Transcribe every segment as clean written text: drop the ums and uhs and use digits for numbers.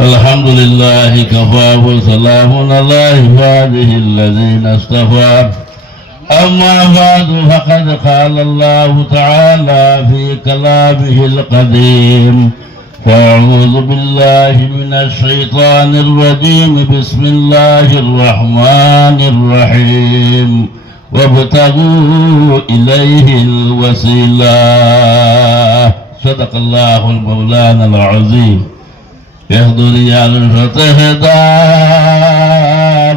الحمد لله كفى وسلام على عباده الذين اصطفى أما بعد فقد قال الله تعالى في كلامه القديم فأعوذ بالله من الشيطان الرجيم بسم الله الرحمن الرحيم وابتغوا إليه الوسيلة صدق الله المولانا العظيم يهدر يا الفتح دار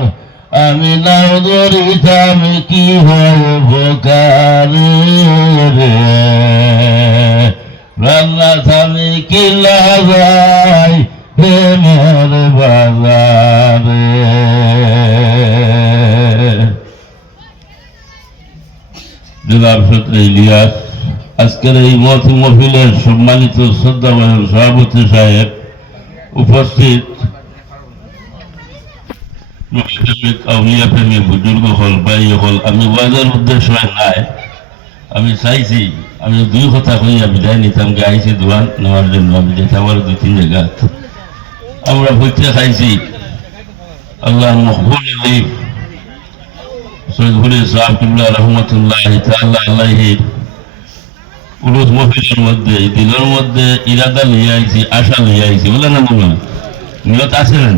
আমি নদরিতাম কি হয় বোকারে রে রান্না থামি কি লাগাই প্রেমের বাজারে জনাব সত্রে ইলিয়াস আজকের এই মহফিলের সম্মানিত শ্রদ্ধাভাজন সভাপতি সাহেব উপস্থিত আউলিয়া প্রেমী বুজুর্গ হল ভাই হল আমি ওয়াজের উদ্দেশ্য নাই আমি চাইছি আমি দুই কথা কইয়া বিদায় নিতাম গাইছি দোয়ান নেওয়ার জন্য আমি যেতে আমার 2-3 জায়গা আমরা বইতে খাইছি আল্লাহ মকবুল আলী সৈয়দ সাহেব কিবলা রহমতুল্লাহ তাআলা আলাইহি উরুস মহফিলের মধ্যে দিনের মধ্যে ইরাদা নিয়ে আইছি আশা নিয়ে আইছি বলে না নিয়ত আছে না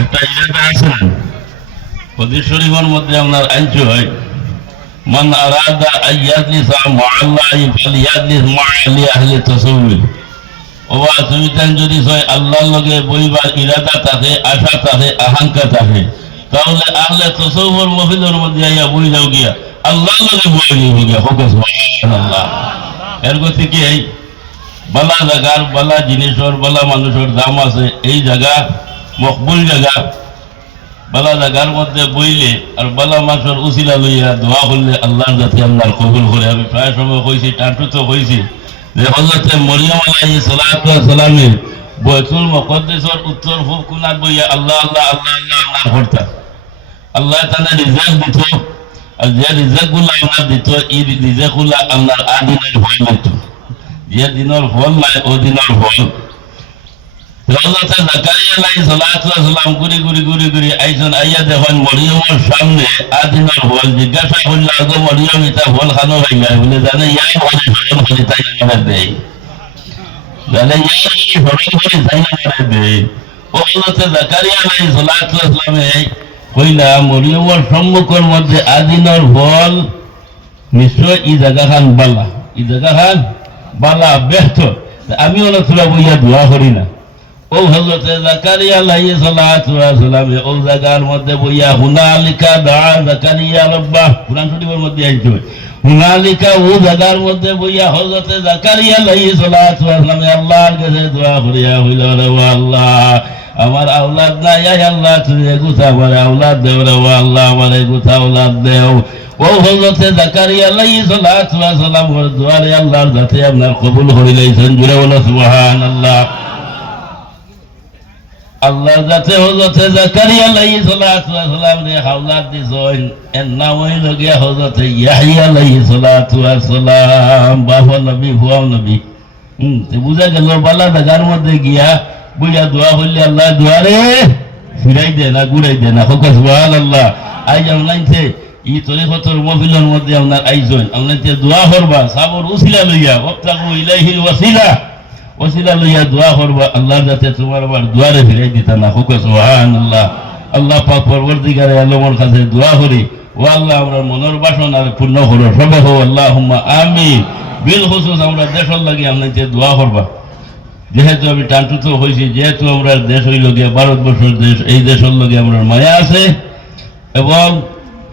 একটা ইরাদা আছে না হাদিস শরীফের মধ্যে আপনার আইনটি হয় মান আরাদা আইয়াজলিসা মুআল্লাহি ফালিয়াজলিস মা আহলি তাসাউফ ওয়া তুমি তান যদি হয় আল্লাহর লগে বইবার ইরাদা থাকে আশা থাকে আকাঙ্ক্ষা থাকে তাহলে আহলে তাসাউফের মহফিলের মধ্যে আইয়া বই যাও গিয়া আল্লাহর লগে বই যাও গিয়া হোক সুবহানাল্লাহ এর গতি কি এই বালা জায়গার বালা জিনিসের বালা মানুষের দাম আছে এই জায়গা মকবুল জায়গা বালা জায়গার মধ্যে বইলে আর বালা মানুষের উসিলা লইয়া দোয়া করলে আল্লাহর যাতে আল্লাহর কবুল করে আমি প্রায় সময় কইছি টাটুতো কইছি যে হযরত মরিয়ম আলাইহিস সালাতু ওয়াস সালামের বাইতুল মুকদ্দাসের উত্তর পূব কোণাত বইয়া আল্লাহ আল্লাহ আল্লাহ আল্লাহ আল্লাহ করতা আল্লাহ তাআলা রিজক দিত আর যে রিজকগুলো আমরা দিত এই রিজকগুলো আপনার আদিনের ফল দিত যে দিনের ফল নাই ও দিনের ফল হযরত জাকারিয়া আলাইহিস সালাতু ওয়াস সালাম ঘুরি ঘুরি ঘুরি ঘুরি আইজন আইয়া দেখেন মরিয়মের সামনে আদিনের ফল জিজ্ঞাসা করল আগো মরিয়ম এটা ফল খানো হই যায় বলে জানে ইয়াই ফল ফল তাই না দেই জানে ইয়াই ফল তাই না দেই ও হযরত জাকারিয়া আলাইহিস সালাতু ওয়াস সালাম কইলা মরিয়মের সম্মুখের মধ্যে আদিনের ফল নিশ্চয় এই জায়গা খান বালা এই জায়গা খান বালা ব্যস্ত আমি ওলা তোরা বইয়া দোয়া করি না ও হযরত জাকারিয়া আলাইহিস সালাতু ওয়াস সালাম ও জায়গার মধ্যে বইয়া হুনালিকা দা জাকারিয়া রাব্বাহ কুরআন শরীফের মধ্যে আইছে হুনালিকা ও জায়গার মধ্যে বইয়া হযরত জাকারিয়া আলাইহিস সালাতু ওয়াস সালাম আল্লাহর কাছে দোয়া করিয়া হইল রে আল্লাহ আমার আওলাদ নাই আল্লাহ তুমি গুছা আমার আওলাদ দেও রে আল্লাহ আমারে গুছা আওলাদ দেও ও হযরত জাকারিয়া আলাইহিস সালাতু ওয়াস সালাম ওর দোয়া রে আল্লাহর কাছে আপনার কবুল হইলেছেন জুড়ে বলো সুবহানাল্লাহ আল্লাহ যাতে হযরত জাকারিয়া আলাইহিস সালাতু ওয়াস সালাম রে আওলাদ দিছেন এর নাম হইল গিয়া হযরত ইয়াহইয়া আলাইহিস সালাতু ওয়াস সালাম বাবা নবী হুয়া নবী তে বুঝা গেল বালা জায়গার মধ্যে গিয়া বুঝা দোয়া করলে আল্লাহ দোয়ারে ফিরাই দে না ঘুরাই দে না হোক সুবহানাল্লাহ আই জানাইছে এই তরিকতের মহফিলের মধ্যে আপনার আইজন আপনাকে দোয়া করবা সাবর উসিলা লইয়া ওয়াবতাগু ইলাইহিল ওয়াসিলা ওসিলা লইয়া দোয়া করবা আল্লাহর যাতে তোমার আবার দুয়ারে ফিরাই দিতা না হোক সুবহানাল্লাহ আল্লাহ পাক পরবর্তীকারে আলমের কাছে দোয়া করি ও আল্লাহ আমরা মনের বাসনা পূর্ণ করো সবে হো আল্লাহুম্মা আমিন বিল খুসুস আমরা দেশের লাগি আপনাকে দোয়া করবা যেহেতু আমি টানটুতো হয়েছি যেহেতু আমরা দেশ হইল গিয়া ভারতবর্ষের দেশ এই দেশের লগে আমরা মায়া আছে এবং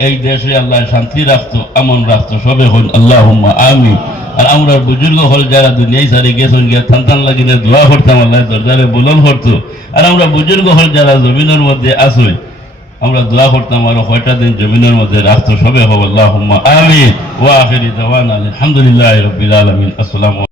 এই দেশে আল্লাহ শান্তি রাখতো আমন রাখতো সবে হল আল্লাহুম্মা আমিন আর আমরা বুজুর্গ হল যারা দুনিয়ায় সারি গেছেন গিয়া থান লাগিনে দোয়া করতাম আল্লাহ দরজারে বুলন করতো আর আমরা বুজুর্গ হল যারা জমিনের মধ্যে আসই আমরা দোয়া করতাম আরো কয়টা দিন জমিনের মধ্যে রাখতো সবে হল আল্লাহুম্মা আমিন ওয়া আখিরি দাওয়ানা আলহামদুলিল্লাহি রাব্বিল আলামিন আসসালামু